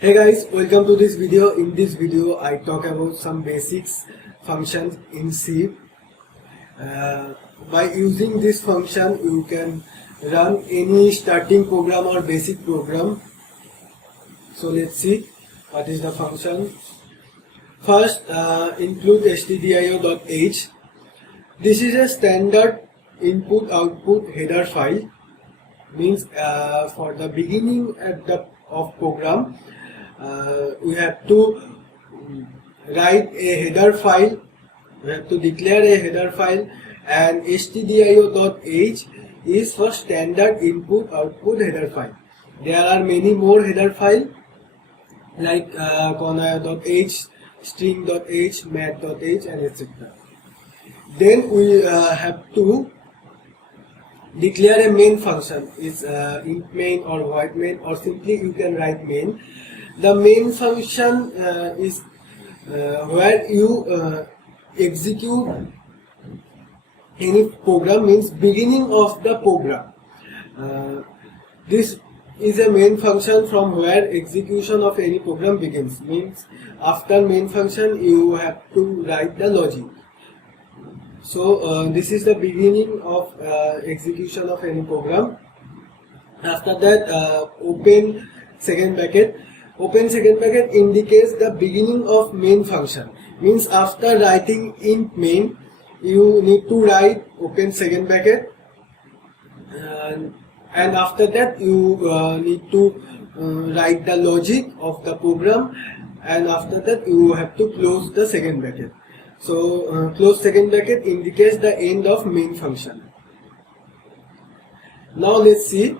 Hey guys, welcome to this video. In this video I talk about some basics functions in C. By using this function you can run any starting program or basic program. So let's see what is the function. First, include stdio.h. This is a standard input output header file. Means for the beginning of program we have to write a header file, we have to declare a header file, and stdio.h is for standard input output header file. There are many more header file like conaya.h, string.h, math.h, and etc. Then we have to declare a main function. Is int main or void main, or simply you can write main. The main function is where you execute any program, means beginning of the program. This is a main function from where execution of any program begins. Means after main function you have to write the logic. So this is the beginning of execution of any program. After that, open second bracket. Open second bracket indicates the beginning of main function. Means after writing int main, you need to write open second bracket, and after that you need to write the logic of the program, and after that you have to close the second bracket. So close second bracket indicates the end of main function. Now let's see.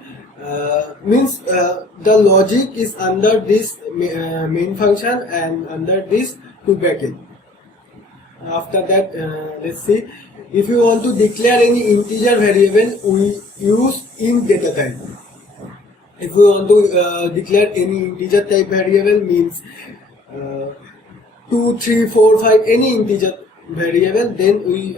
Means the logic is under this main function and under this two bracket. After that, let's see. If you want to declare any integer variable, we use int data type. If we want to declare any integer type variable, means 2, 3, 4, 5, any integer variable, then we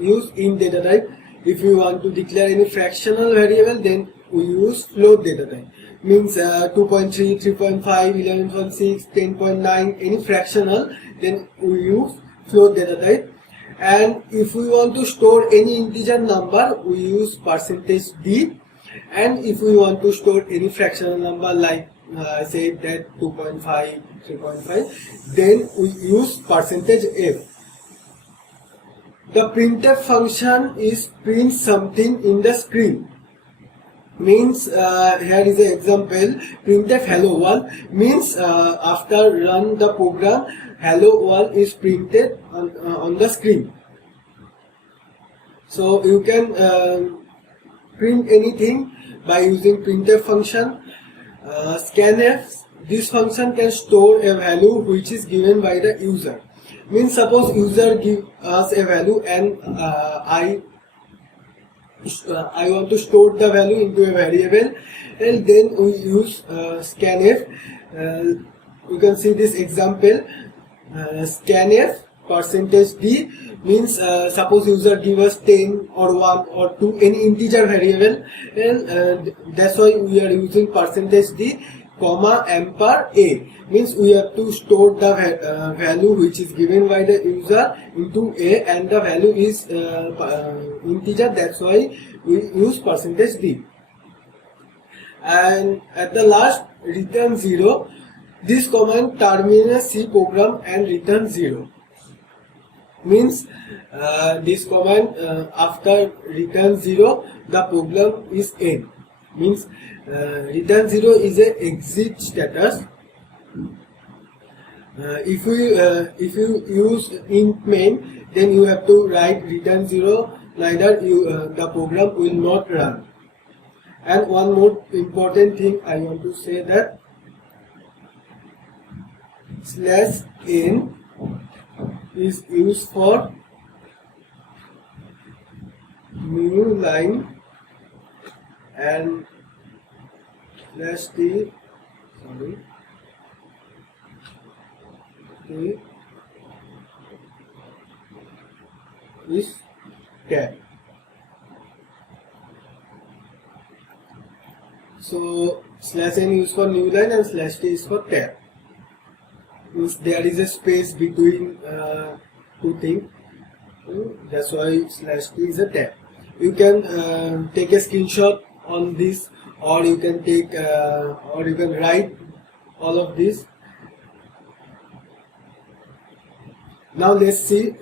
use int data type. If you want to declare any fractional variable, then we use float data type. Means 2.3, 3.5, 11.6, 10.9, any fractional, then we use float data type. And if we want to store any integer number, we use %d. And if we want to store any fractional number, like say that 2.5, 3.5, then we use %f. The printf function is print something in the screen. Means here is an example, printf hello world. Means after run the program, hello world is printed on the screen. So you can print anything by using printf function. Scanf, this function can store a value which is given by the user. Means suppose user give us a value and I want to store the value into a variable, and then we use scanf. You can see this example. Scanf %d means suppose user give us 10 or 1 or 2, any integer variable, and that's why we are using %d, comma ampere a. Means we have to store the value which is given by the user into a, and the value is integer, that's why we use %d. And at the last, return 0. This command terminates C program and return 0. Means this command after return 0 the program is end. Means return 0 is a exit status. If you use int main, then you have to write return 0, neither the program will not run. And one more important thing I want to say, that /n is used for new line, and /t is tab. So /n is for new line and /t is for tab. means there is a space between two things. That's why /t is a tab. You can take a screenshot on this, or you can take or you can write all of this. Now let's see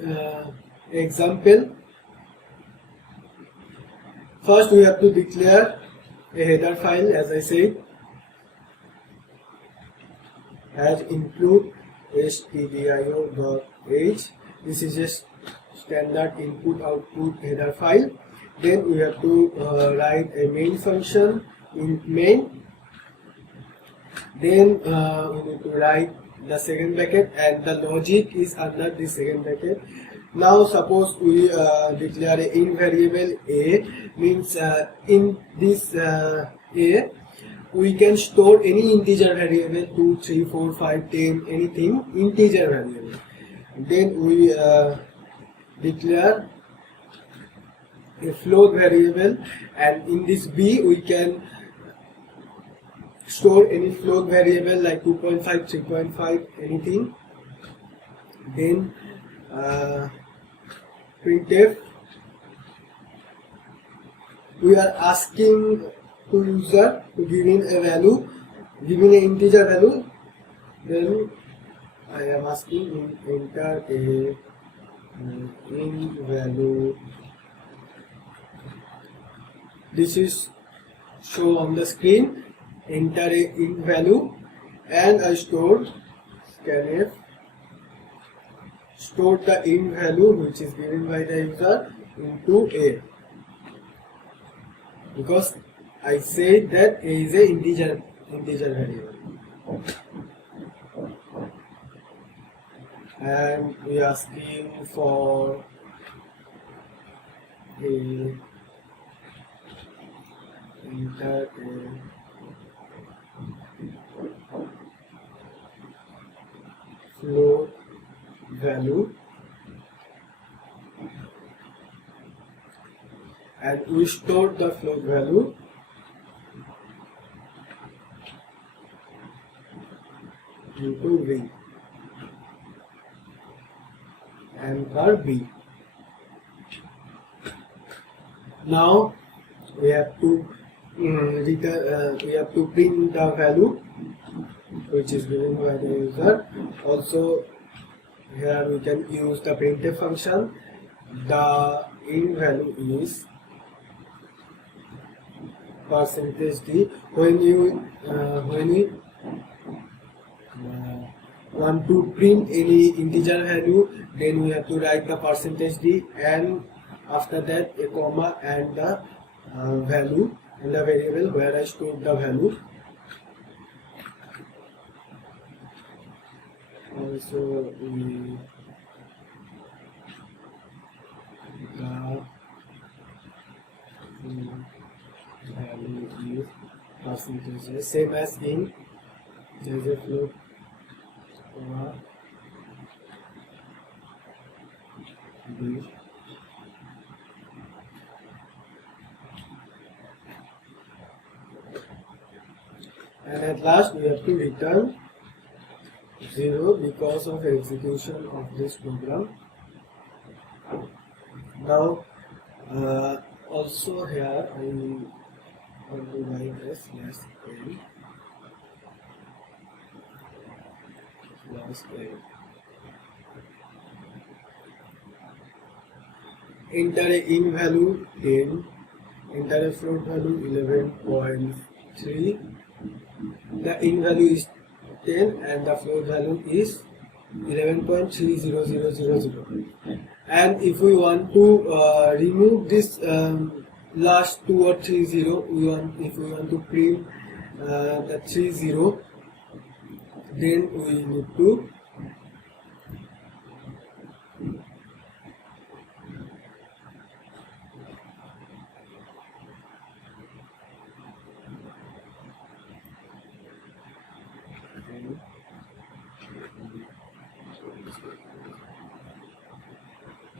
example. First we have to declare a header file, as I said, as include stdio.h. This is just standard input output header file. Then we have to write a main function in main. Then we need to write the second bracket, and the logic is under the second bracket. Now suppose we declare a int variable a, means in this a we can store any integer variable, 2, 3, 4, 5, 10, anything integer variable. Then we declare a float variable, and in this b we can store any float variable like 2.5, 3.5, anything. Then printf, we are asking to user to give in a value, giving an integer value. Then I am asking enter a int value. This is shown on the screen. Enter a int value, and I store scanf, store the int value which is given by the user into a, because I say that a is a integer variable. And we are asking for a enter a float value, and we store the float value into v and b. Now we have to we have to print the value which is given by the user. Also here we can use the printf function. The int value is %d. When you want to print any integer value, then we have to write the %d, and after that a comma and the value and the variable where I stored the value. Also the value is percentage, same as in there is a float comma b. And at last we have to return 0 because of execution of this program. Now also here I want to write a /n enter a int value 10, enter a float value 11.3. The int value is 10 and the float value is 11.30000. And if we want to remove this last 2 or 3 0, if we want to print the 3 0, then we need to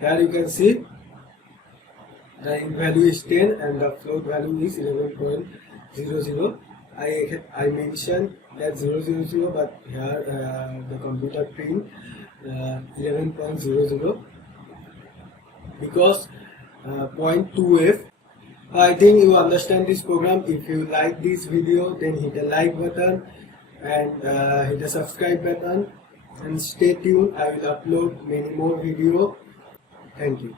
here you can see the int value is 10 and the float value is 11.00. I mentioned that 000, but here the computer print 11.00 because 0.2f. I think you understand this program. If you like this video, then hit the like button and hit the subscribe button, and stay tuned. I will upload many more videos. Thank you.